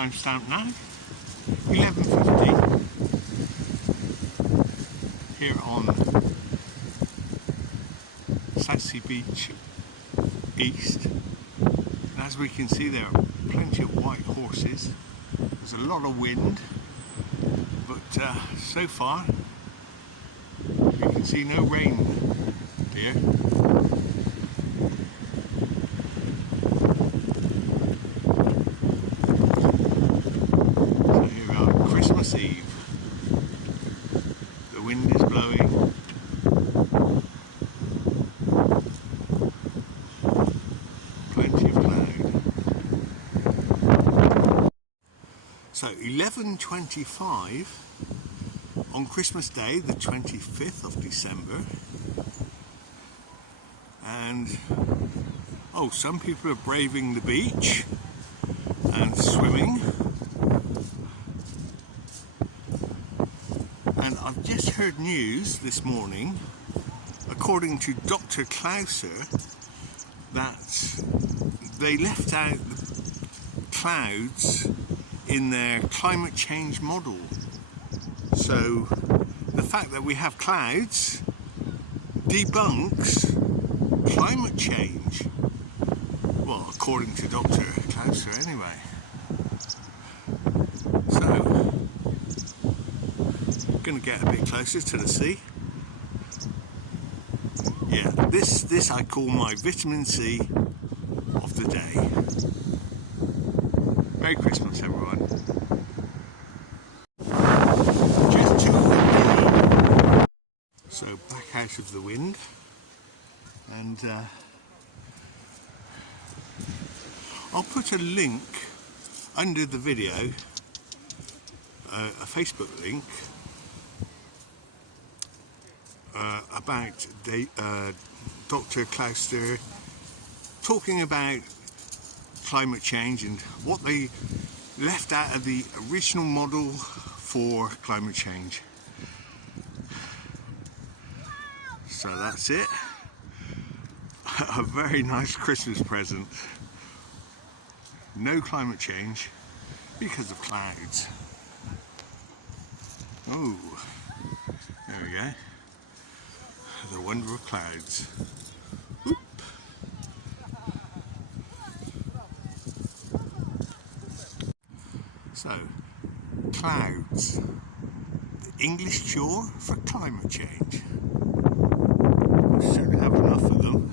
Timestamp now, 11:50 here on South Sea Beach East. And as we can see, there are plenty of white horses. There's a lot of wind, but so far you can see no rain here. So here we are, Christmas Eve. The wind is blowing. Plenty of cloud. So 11:25 on Christmas Day, the 25th of December, and some people are braving the beach and swimming, and I've just heard news this morning, according to Dr. Klauser, that they left out the clouds in their climate change model. So the fact that we have clouds debunks climate change. Well, according to Dr. Klauser anyway. So, I'm going to get a bit closer to the sea. Yeah, this I call my vitamin C of the day. Merry Christmas, everyone. So back out of the wind, and I'll put a link under the video, a Facebook link about Dr. Klauser talking about climate change and what they left out of the original model for climate change. So that's it. A very nice Christmas present. No climate change because of clouds. Oh, there we go. The wonder of clouds. Oop. So, clouds. The English cure for climate change. Certainly have enough of them.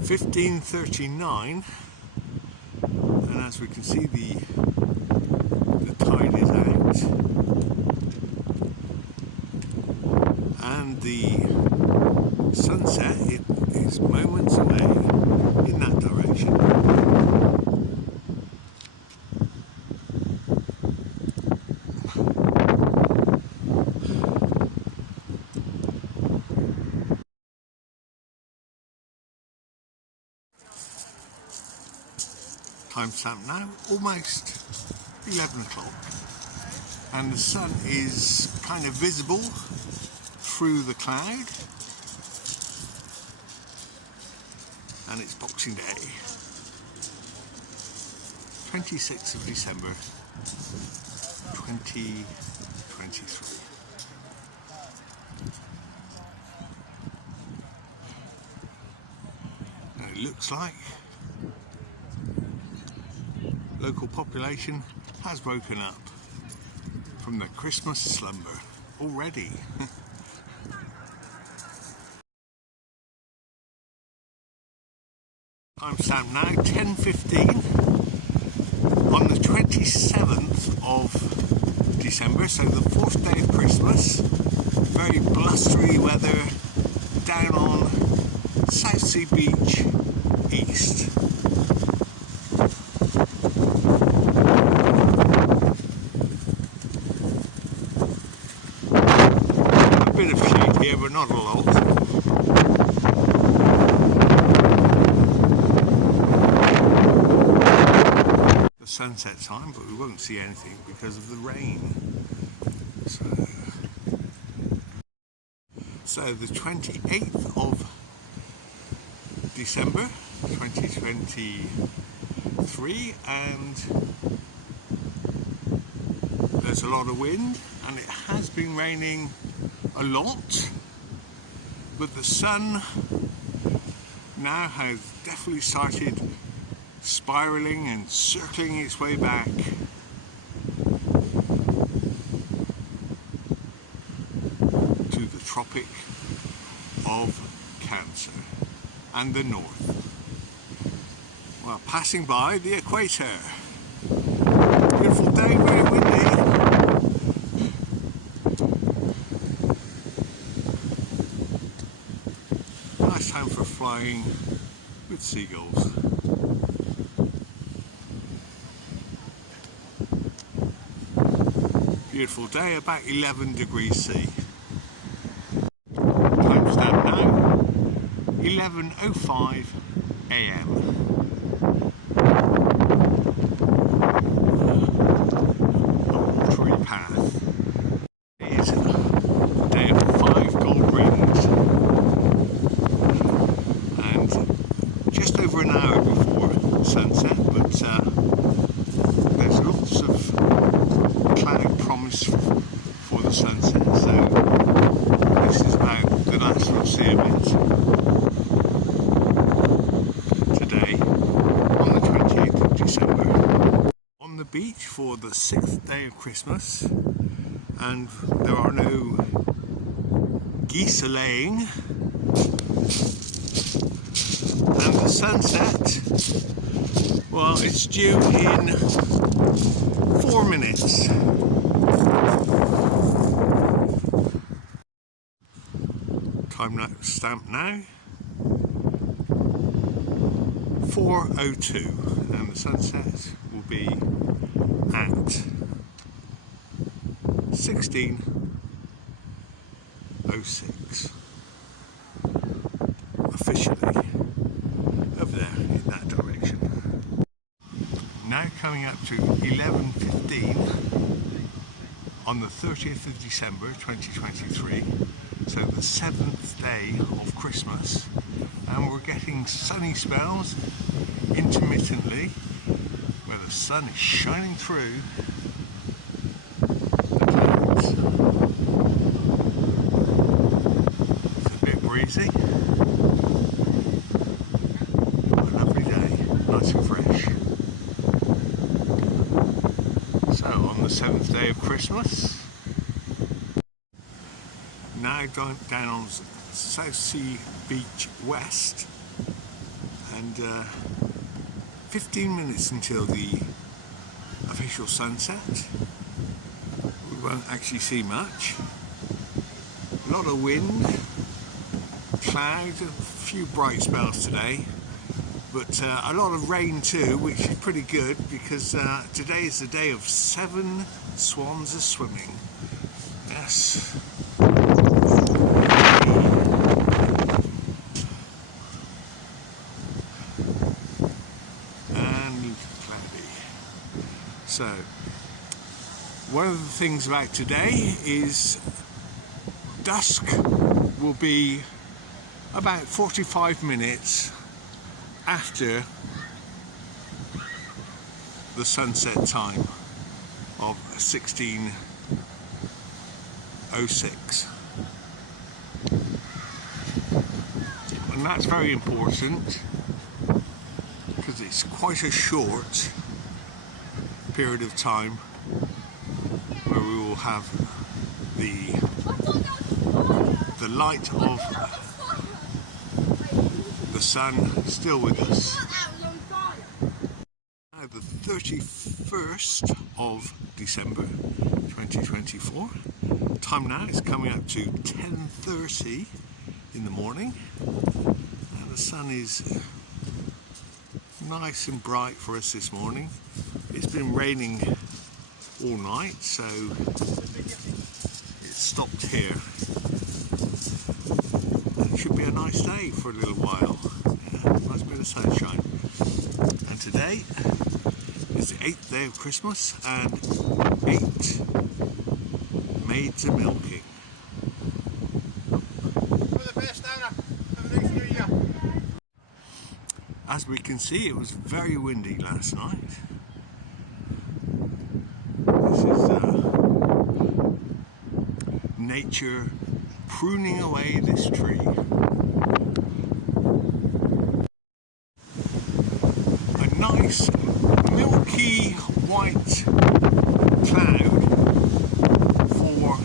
15:39, and as we can see, the tide is out, and the sunset is moments away in that direction. Timestamp now, almost 11 o'clock, and the sun is kind of visible through the cloud, and it's Boxing Day, 26th of December 2023. Now it looks like local population has woken up from the Christmas slumber already. Timestamp now, 10:15 on the 27th of December, so the 4th day of Christmas. Very blustery weather down on South Sea Beach East. A bit of shade here, but not a lot. Sunset time, but we won't see anything because of the rain. So the 28th of December 2023, 3, and there's a lot of wind, and it has been raining a lot, but the sun now has definitely started spiraling and circling its way back to the Tropic of Cancer and the north. Well, passing by the equator. Beautiful day, very windy. Nice time for flying with seagulls. Beautiful day, about 11 degrees C. Timestamp now, 11:05 AM. Tree path. It is a day of 5 gold rings, and just over an hour before sunset, but there's lots of cloud promise for the sunset, so this is about the last we'll see of it today on the 28th of December. On the beach for the 6th day of Christmas, and there are no geese a-laying, and the sunset, well, it's due in 4 minutes. Time stamp now, 4:02, and the sunset will be at 16:06. Officially over there in that direction. Now coming up to 11:15 on the 30th of December 2023, so the 7th day of Christmas, and we're getting sunny spells intermittently where the sun is shining through the clouds. It's a bit breezy. A lovely day, nice and fresh. So on the 7th day of Christmas, now down on South Sea Beach West, and 15 minutes until the official sunset. We won't actually see much. A lot of wind, clouds, a few bright spells today, but a lot of rain too, which is pretty good because today is the day of 7 swans are swimming. Yes. And cloudy. So, one of the things about today is dusk will be about 45 minutes after the sunset time of 16:06, and that's very important because it's quite a short period of time where we will have the light of the sun still with us. Now the 31st of December 2024. Time now is coming up to 10:30 in the morning, and the sun is nice and bright for us this morning. It's been raining all night, so it stopped here. And it should be a nice day for a little while. Yeah, nice bit of sunshine. And today is the 8th day of Christmas, and 8 maids are milking. as we can see, it was very windy last night. This is nature pruning away this tree. A nice milky white cloud for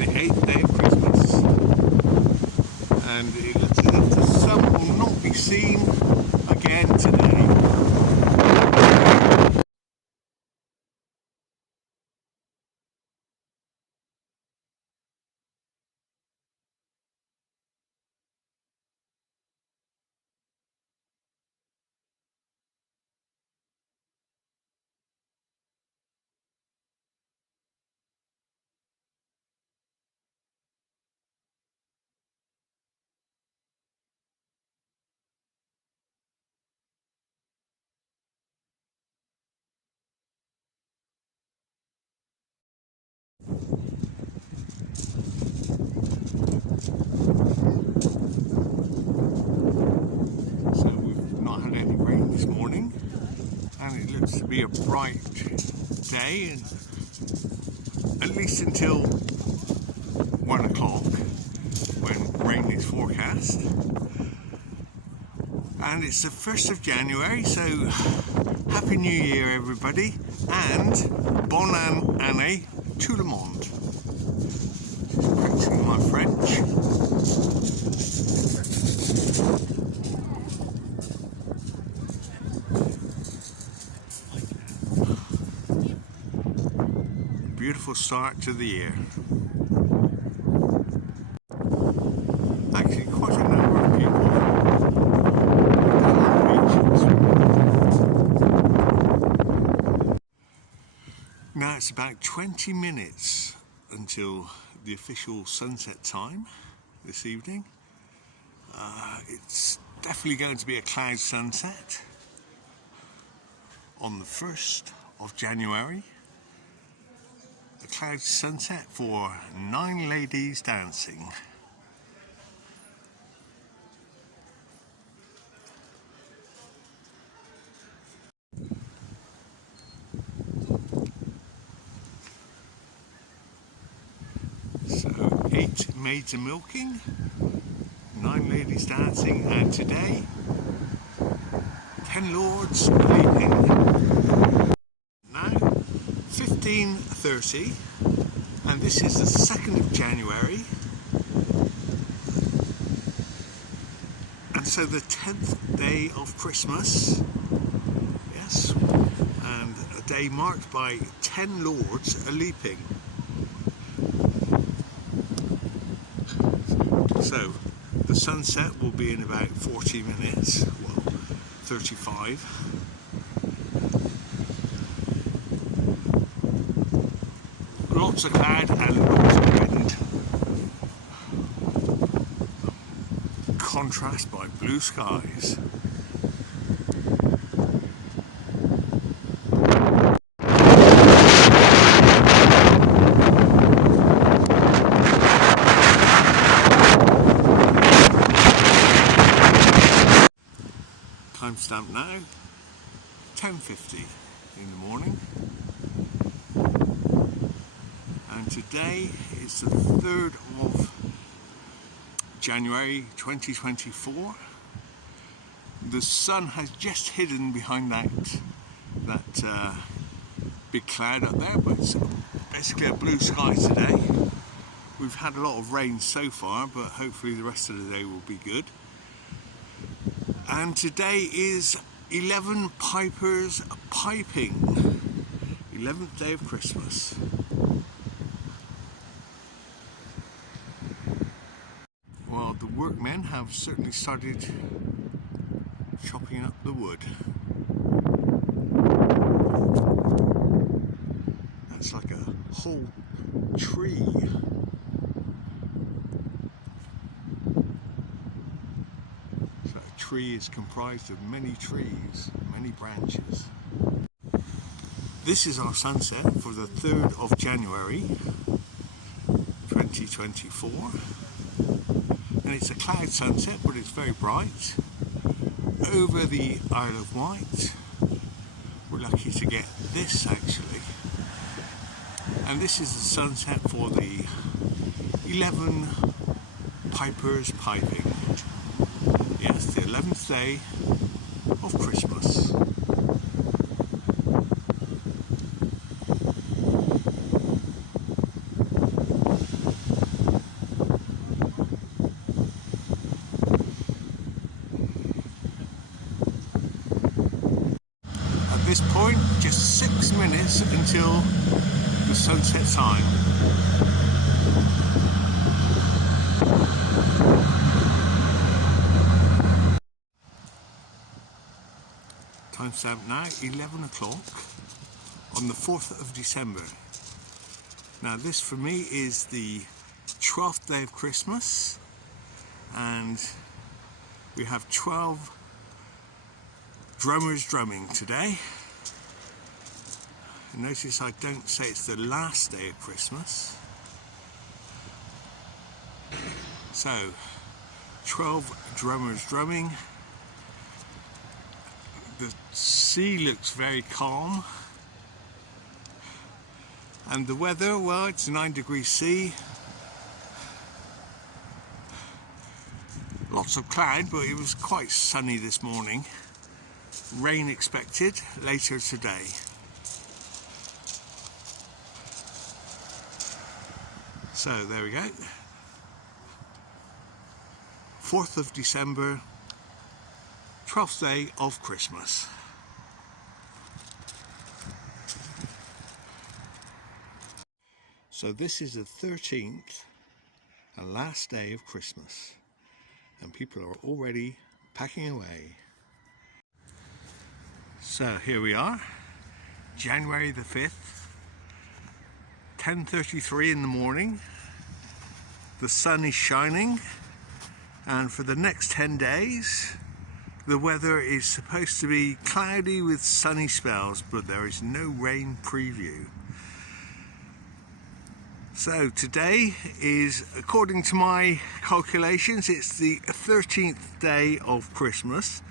the 8th day of Christmas, and it looks as if the sun will not be seen again today. So we've not had any rain this morning, and it looks to be a bright day, and at least until 1 o'clock when rain is forecast. And it's the 1st of January, so Happy New Year everybody, and Bonne année tout le monde. Just practicing my French. Beautiful start to the year. Actually, quite a number of people on beaches. Now it's about 20 minutes until the official sunset time this evening. It's definitely going to be a cloud sunset on the 1st of January. A cloud sunset for 9 ladies dancing. So 8 maids are milking, 9 ladies dancing, and today 10 lords leaping. Now 15:30, and this is the 2nd of January, and so the 10th day of Christmas. Yes, and a day marked by 10 lords a leaping. So the sunset will be in about 40 minutes, well, 35. Lots of cloud and lots of wind. Contrast by blue skies. Timestamp now, 10:50 in the morning. And today is the 3rd of January 2024. The sun has just hidden behind that big cloud up there, but it's basically a blue sky today. We've had a lot of rain so far, but hopefully the rest of the day will be good. And today is 11 pipers piping, 11th day of Christmas. Well, the workmen have certainly started chopping up the wood. That's like a whole tree. So a tree is comprised of many trees, many branches. This is our sunset for the 3rd of January 2024. And it's a cloud sunset, but it's very bright. over the Isle of Wight. We're lucky to get this actually, and this is the sunset for the 11 pipers piping. Yes, the 11th day of Christmas. At this point, just 6 minutes until the sunset time. Timestamp now 11 o'clock on the 4th of December. Now this for me is the 12th day of Christmas, and we have 12 drummers drumming today. Notice I don't say it's the last day of Christmas. So 12 drummers drumming. The sea looks very calm, and the weather, well, it's 9 degrees C, lots of cloud, but it was quite sunny this morning. Rain expected later today. So there we go, 4th of December, 12th day of Christmas. So this is the 13th and last day of Christmas, and people are already packing away. So here we are, January the 5th, 10:33 in the morning. The sun is shining, and for the next 10 days the weather is supposed to be cloudy with sunny spells, but there is no rain preview. So today is, according to my calculations, it's the 13th day of Christmas.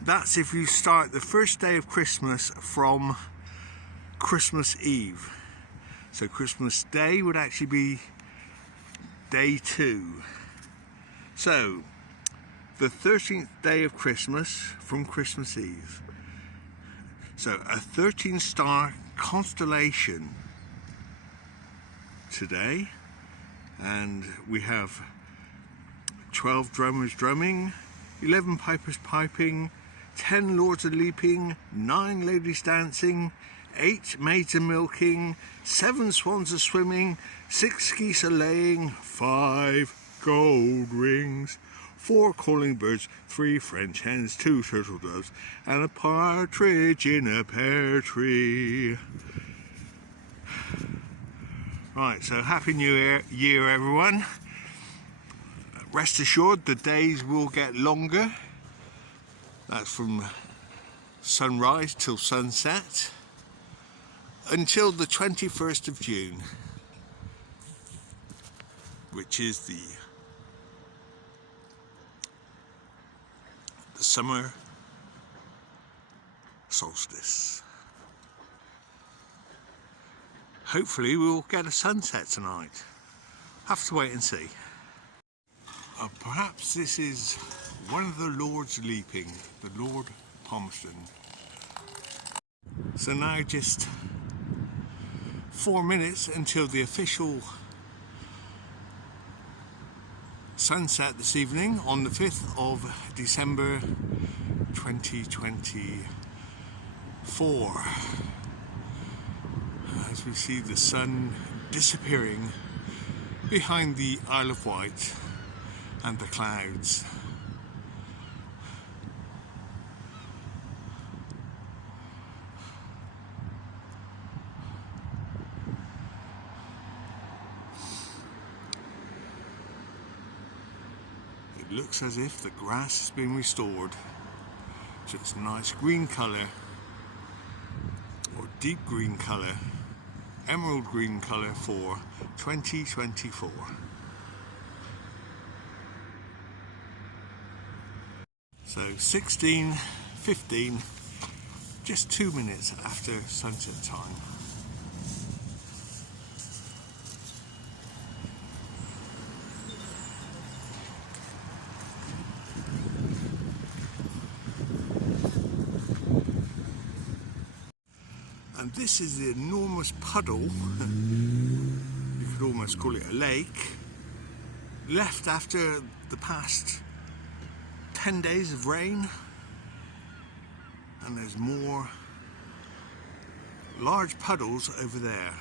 That's if you start the first day of Christmas from Christmas Eve. So Christmas Day would actually be day 2. So the 13th day of Christmas from Christmas Eve. So a 13-star constellation today, and we have 12 drummers drumming, 11 pipers piping, 10 lords a leaping, 9 ladies dancing, 8 maids a milking, 7 swans a swimming, 6 geese a laying, 5 gold rings, 4 calling birds, 3 French hens, 2 turtle doves, and a partridge in a pear tree. Right, so Happy New Year everyone. Rest assured the days will get longer. That's from sunrise till sunset, until the 21st of June, which is the summer solstice. Hopefully we'll get a sunset tonight. Have to wait and see. Perhaps this is one of the lords leaping, the Lord Palmerston. So now just 4 minutes until the official sunset this evening on the 5th of December 2024. As we see the sun disappearing behind the Isle of Wight and the clouds. It looks as if the grass has been restored to its nice green colour, or deep green colour, emerald green colour for 2024. So 16:15, just 2 minutes after sunset time. And this is the enormous puddle, you could almost call it a lake, left after the past 10 days of rain. And there's more large puddles over there.